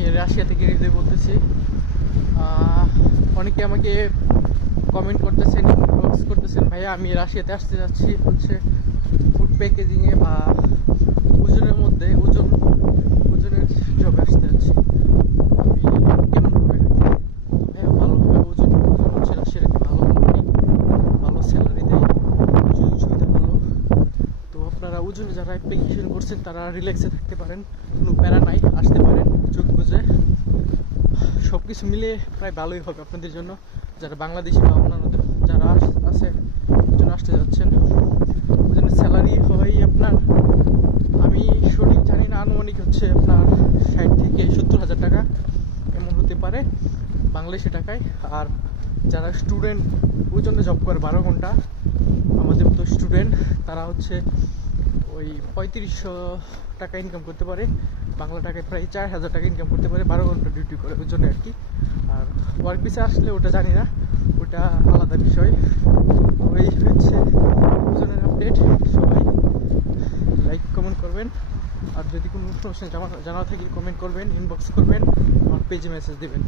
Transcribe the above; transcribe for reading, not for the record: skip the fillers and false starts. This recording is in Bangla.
আমি রাশিয়া থেকে হৃদয় বলতেছি। অনেকে আমাকে কমেন্ট করতেছেন, ইনবক্স করতেছেন, ভাইয়া আমি রাশিয়াতে আসতে যাচ্ছি হচ্ছে ফুড প্যাকেজিংয়ে বা ওজনের মধ্যে ওজনের জবে আসতে যাচ্ছি। আমি কেমন হবে? ভাইয়া ভালোভাবে ওজন হচ্ছে রাশিয়ার একটা ভালো কোম্পানি, ভালো স্যালারি দেয়, সুযোগ সুবিধা ভালো। তো আপনারা ওজনে যারা অ্যাপ্লিকেশন করছেন তারা রিল্যাক্সে থাকতে পারেন, কোনো প্যারা নাই, আসতে পারেন চোখ বুঝে। সব কিছু মিলিয়ে প্রায় ভালোই হবে আপনাদের জন্য, যারা বাংলাদেশি বা অন্যান্য যারা আছে ওজন আসতে যাচ্ছেন। ওজনের স্যালারি হয় আপনার, আমি সঠিক জানি না, আনুমানিক হচ্ছে আপনার 60 থেকে 70,000 টাকা এমন হতে পারে বাংলাদেশি টাকায়। আর যারা স্টুডেন্ট ওজনে জব করে 12 ঘন্টা, আমাদের মতো স্টুডেন্ট, তারা হচ্ছে ওই 3500 টাকা ইনকাম করতে পারে, বাংলা টাকায় প্রায় 4000 টাকা ইনকাম করতে পারে 12 ঘন্টা ডিউটি করে ওজনে আর কি। আর ওয়ার্ক ভিসা আসলে ওটা জানি না, ওটা আলাদা বিষয়। ওই হচ্ছে ওজনের আপডেট। সবাই লাইক কমেন্ট করবেন, আর যদি কোনো ইনফরমেশন জানা থাকে কমেন্ট করবেন, ইনবক্স করবেন, আমার পেজে মেসেজ দেবেন।